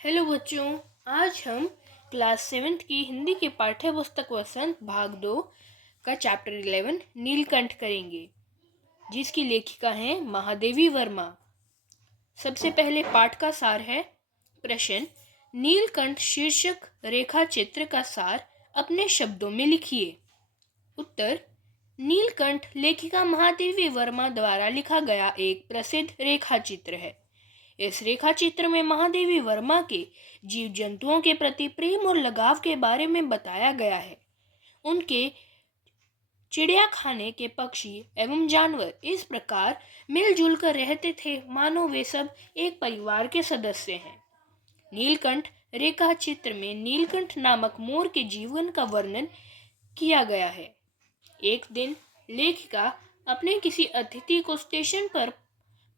Hello बच्चों, आज हम क्लास 7th की हिंदी के पाठ्य पुस्तक वसंत भाग 2 का चैप्टर 11 नीलकंठ करेंगे, जिसकी लेखिका हैं महादेवी वर्मा। सबसे पहले पाठ का सार है। प्रश्न: नीलकंठ शीर्षक रेखा चित्र का सार अपने शब्दों में लिखिए। उत्तर: नीलकंठ लेखिका महादेवी वर्मा द्वारा लिखा गया एक प्रसिद्ध रेखा चित्र है। इस रेखा चित्र में महादेवी वर्मा के जीव जंतुओं के प्रति प्रेम और लगाव के बारे में बताया गया है। उनके चिड़ियाखाने के पक्षी एवं जानवर इस प्रकार मिलजुल कर रहते थे मानो वे सब एक परिवार के सदस्य हैं। नीलकंठ रेखा चित्र में नीलकंठ नामक मोर के जीवन का वर्णन किया गया है। एक दिन लेखिका अपने किसी अतिथि को स्टेशन पर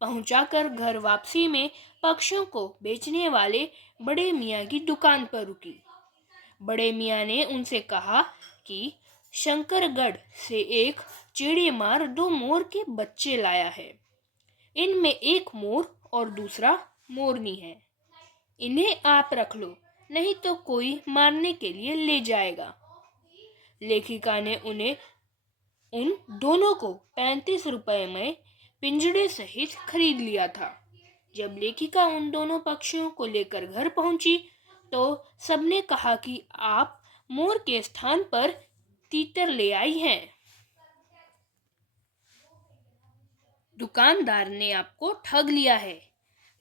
पहुंचाकर घर वापसी में पक्षियों को बेचने वाले बड़े मियाँ की दुकान पर रुकी। बड़े मियाँ ने उनसे कहा कि शंकरगढ़ से एक चिड़ियामार 2 मोर के बच्चे लाया है। इनमें एक मोर और दूसरा मोरनी है। इन्हें आप रख लो, नहीं तो कोई मारने के लिए ले जाएगा। लेखिका ने उन दोनों को 35 रुपए में पिंजड़े सहित खरीद लिया था। जब लेखिका उन दोनों पक्षियों को लेकर घर पहुंची तो सबने कहा कि आप मोर के स्थान पर तीतर ले आई हैं। दुकानदार ने आपको ठग लिया है।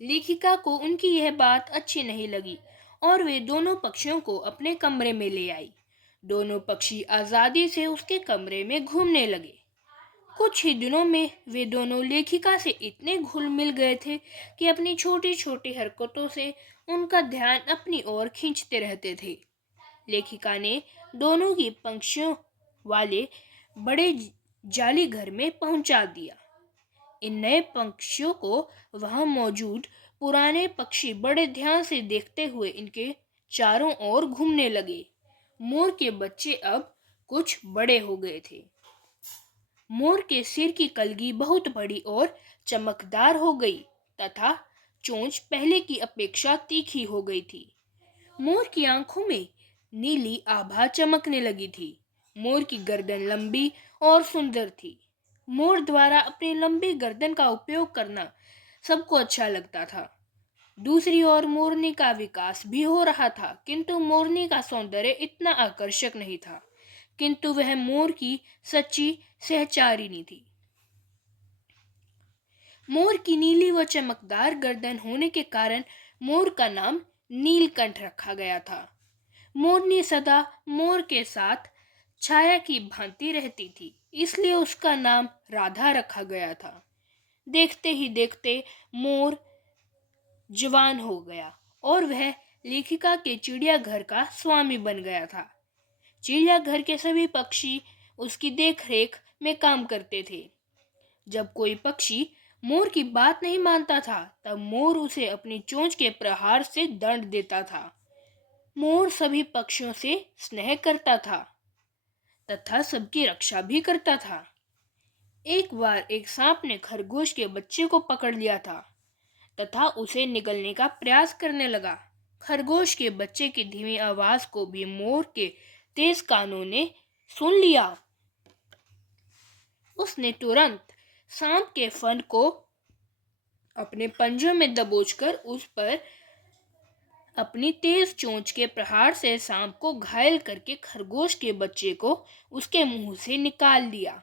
लेखिका को उनकी यह बात अच्छी नहीं लगी और वे दोनों पक्षियों को अपने कमरे में ले आई। दोनों पक्षी आजादी से उसके कमरे में घूमने लगे। कुछ ही दिनों में वे दोनों लेखिका से इतने घुल मिल गए थे कि अपनी छोटी छोटी हरकतों से उनका ध्यान अपनी ओर खींचते रहते थे। लेखिका ने दोनों की पंछियों वाले बड़े जाली घर में पहुंचा दिया। इन नए पक्षियों को वहां मौजूद पुराने पक्षी बड़े ध्यान से देखते हुए इनके चारों ओर घूमने लगे। मोर के बच्चे अब कुछ बड़े हो गए थे। मोर के सिर की कलगी बहुत बड़ी और चमकदार हो गई तथा चोंच पहले की अपेक्षा तीखी हो गई थी। मोर की आंखों में नीली आभा चमकने लगी थी। मोर की गर्दन लंबी और सुंदर थी। मोर द्वारा अपनी लंबी गर्दन का उपयोग करना सबको अच्छा लगता था। दूसरी ओर मोरनी का विकास भी हो रहा था, किंतु मोरनी का सौंदर्य इतना आकर्षक नहीं था। किंतु वह मोर की सच्ची सहचारिणी थी। मोर की नीली व चमकदार गर्दन होने के कारण मोर का नाम नीलकंठ रखा गया था। मोरनी सदा मोर के साथ छाया की भांति रहती थी, इसलिए उसका नाम राधा रखा गया था। देखते ही देखते मोर जवान हो गया और वह लेखिका के चिड़ियाघर का स्वामी बन गया था। चिड़ियाघर के सभी पक्षी उसकी देखरेख में काम करते थे। जब कोई पक्षी मोर की बात नहीं मानता था तब मोर उसे अपनी चोंच के प्रहार से दंड देता था। मोर सभी पक्षियों से स्नेह करता था तथा सबकी रक्षा भी करता था। एक बार एक सांप ने खरगोश के बच्चे को पकड़ लिया था तथा उसे निगलने का प्रयास करने लगा। खरगोश के बच्चे की धीमी आवाज को भी मोर के तेज कानों ने सुन लिया। उसने तुरंत सांप के फन को अपने पंजों में दबोचकर उस पर अपनी तेज चोंच के प्रहार से सांप को घायल करके खरगोश के बच्चे को उसके मुंह से निकाल दिया।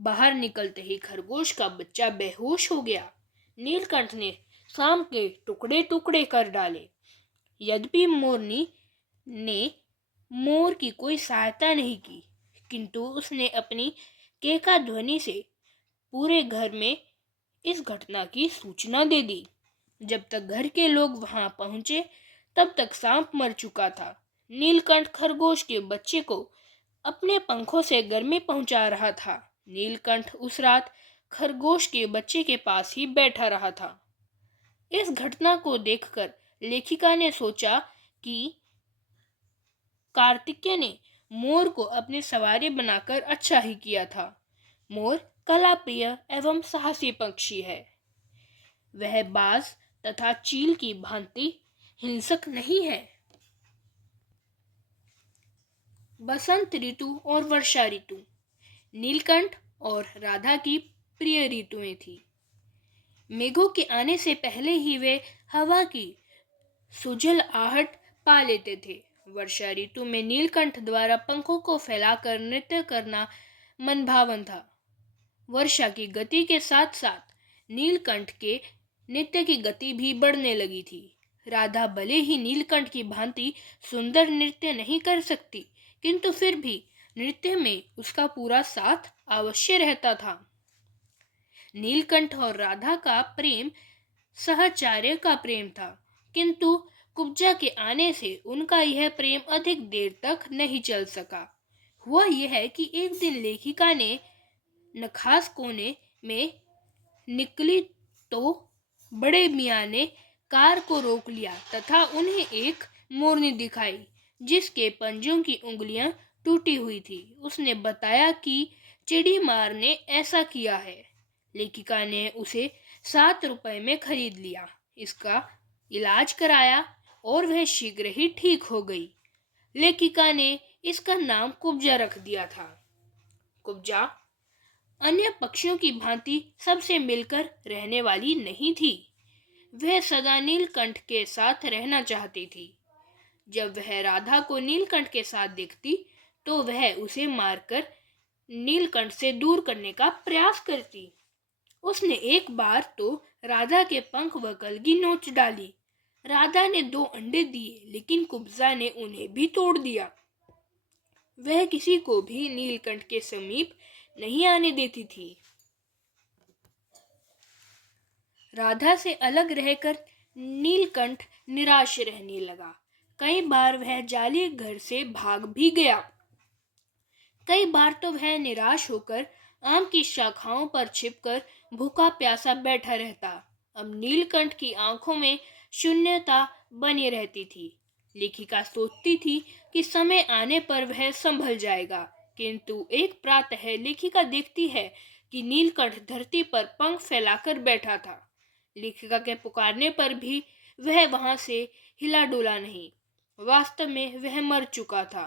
बाहर निकलते ही खरगोश का बच्चा बेहोश हो गया। नीलकंठ ने सांप के टुकड़े टुकड़े कर डाले। यद्यपि मोरनी ने मोर की कोई सहायता नहीं की, किंतु उसने अपनी केका ध्वनि से पूरे घर में इस घटना की सूचना दे दी। जब तक घर के लोग वहां पहुंचे तब तक सांप मर चुका था। नीलकंठ खरगोश के बच्चे को अपने पंखों से गर्मी पहुंचा रहा था। नीलकंठ उस रात खरगोश के बच्चे के पास ही बैठा रहा था। इस घटना को देखकर लेखिका ने सोचा कि कार्तिकेय ने मोर को अपनी सवारी बनाकर अच्छा ही किया था। मोर कला प्रिय एवं साहसी पक्षी है। वह बाज तथा चील की भांति हिंसक नहीं है। बसंत ऋतु और वर्षा ऋतु नीलकंठ और राधा की प्रिय ऋतुएं थी। मेघों के आने से पहले ही वे हवा की सुजल आहट पा लेते थे। वर्षा ऋतु में नीलकंठ द्वारा पंखों को फैलाकर नृत्य करना मनभावन था। वर्षा की गति के साथ साथ नीलकंठ के नृत्य की गति भी बढ़ने लगी थी। राधा भले ही नीलकंठ की भांति सुंदर नृत्य नहीं कर सकती, किंतु फिर भी नृत्य में उसका पूरा साथ अवश्य रहता था। नीलकंठ और राधा का प्रेम सहचार्य का प्रेम था, किंतु कुब्जा के आने से उनका यह प्रेम अधिक देर तक नहीं चल सका। हुआ यह है कि एक दिन लेखिका ने नखास कोने में निकली तो बड़े मियाँ ने कार को रोक लिया तथा उन्हें एक मोरनी दिखाई जिसके पंजों की उंगलियां टूटी हुई थी। उसने बताया कि चिड़ी मार ने ऐसा किया है। लेखिका ने उसे 7 रुपए में खरीद लिया, इसका इलाज कराया और वह शीघ्र ही ठीक हो गई। लेखिका ने इसका नाम कुब्जा रख दिया था। कुब्जा अन्य पक्षियों की भांति सबसे मिलकर रहने वाली नहीं थी। वह सदा नीलकंठ के साथ रहना चाहती थी। जब वह राधा को नीलकंठ के साथ देखती तो वह उसे मारकर नीलकंठ से दूर करने का प्रयास करती। उसने एक बार तो राधा के पंख व कलगी नोच डाली। राधा ने 2 अंडे दिए, लेकिन कुब्जा ने उन्हें भी तोड़ दिया। वह किसी को भी नीलकंठ के समीप नहीं आने देती थी। राधा से अलग रहकर नीलकंठ निराश रहने लगा। कई बार वह जाली घर से भाग भी गया। कई बार तो वह निराश होकर आम की शाखाओं पर छिपकर भूखा प्यासा बैठा रहता। अब नीलकंठ की आंखों में शून्यता बनी रहती थी। लेखिका सोचती थी कि समय आने पर वह संभल जाएगा, किंतु एक प्रातः लेखिका देखती है कि नीलकंठ धरती पर पंख फैलाकर बैठा था। लेखिका के पुकारने पर भी वह वहां से हिला डोला नहीं। वास्तव में वह मर चुका था।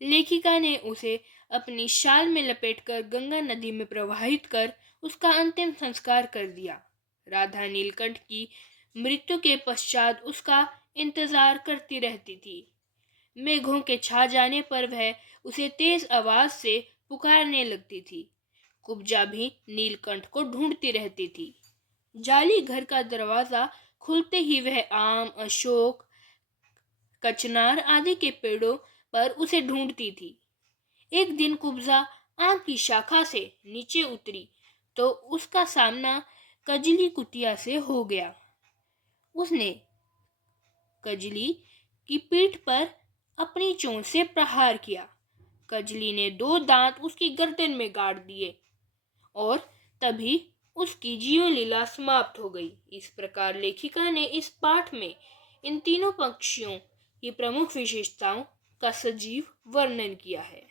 लेखिका ने उसे अपनी शाल में लपेटकर गंगा नदी में प्रवाहित कर उसका अंतिम संस्कार कर दिया। राधा नीलकंठ की मृत्यु के पश्चात उसका इंतजार करती रहती थी। मेघों के छा जाने पर वह उसे तेज आवाज से पुकारने लगती थी। कुब्जा भी नीलकंठ को ढूंढती रहती थी। जाली घर का दरवाजा खुलते ही वह आम, अशोक, कचनार आदि के पेड़ों पर उसे ढूंढती थी। एक दिन कुब्जा आम की शाखा से नीचे उतरी तो उसका सामना कजली कुतिया से हो गया। उसने कजली की पीठ पर अपनी चोंच से प्रहार किया। कजली ने 2 दांत उसकी गर्दन में गाड़ दिए और तभी उसकी जीवन लीला समाप्त हो गई। इस प्रकार लेखिका ने इस पाठ में इन तीनों पक्षियों की प्रमुख विशेषताओं का सजीव वर्णन किया है।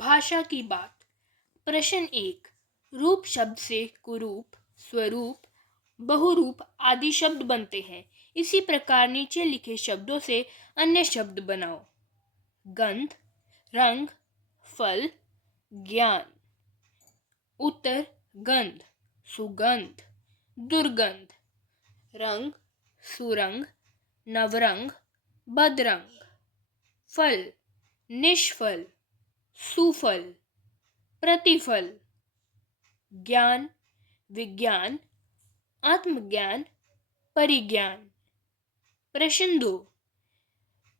भाषा की बात। प्रश्न 1। रूप शब्द से कुरूप, स्वरूप, बहुरूप आदि शब्द बनते हैं। इसी प्रकार नीचे लिखे शब्दों से अन्य शब्द बनाओ। गंध, रंग, फल, ज्ञान। उत्तर गंध, सुगंध, दुर्गंध। रंग, सुरंग, नवरंग, बदरंग। फल, निष्फल, सुफल, प्रतिफल। ज्ञान, विज्ञान, आत्मज्ञान, परिज्ञान। प्रश्न 2।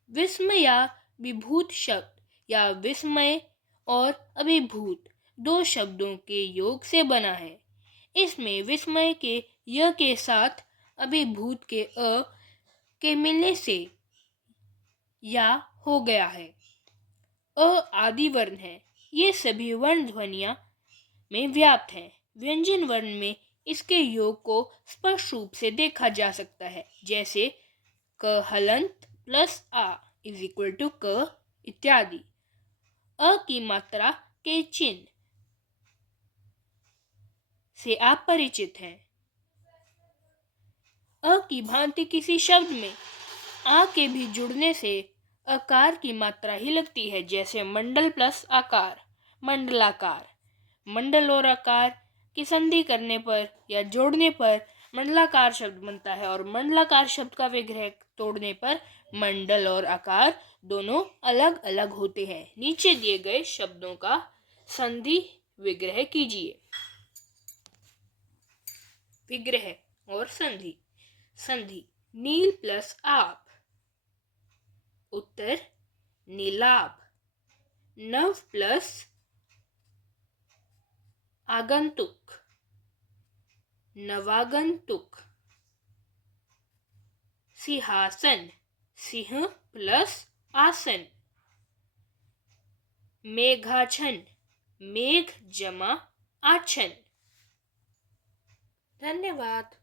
विस्मया विभूत शब्द या विस्मय और अभिभूत 2 शब्दों के योग से बना है। इसमें विस्मय के य के साथ अभिभूत के अ के मिलने से या हो गया है। अ आदि वर्ण है। ये सभी वर्ण ध्वनियां में व्याप्त हैं। व्यंजन वर्ण में इसके योग को स्पष्ट रूप से देखा जा सकता है, जैसे क हलंत प्लस आ इज इक्वल टू क इत्यादि। अ की मात्रा के चिन्ह से आप परिचित हैं। अ की भांति किसी शब्द में आ के भी जुड़ने से आकार की मात्रा ही लगती है, जैसे मंडल प्लस आकार, मंडलाकार। मंडल और आकार की संधि करने पर या जोड़ने पर मंडलाकार शब्द बनता है और मंडलाकार शब्द का विग्रह तोड़ने पर मंडल और आकार दोनों अलग अलग होते हैं। नीचे दिए गए शब्दों का संधि विग्रह कीजिए। विग्रह और संधि। संधि नील प्लस आप, उत्तर नीलाभ। नव प्लस आगंतुक, नवागंतुक। सिंहासन, सिंह प्लस आसन। मेघाच्छन्न, मेघ जमा आच्छन्न। धन्यवाद।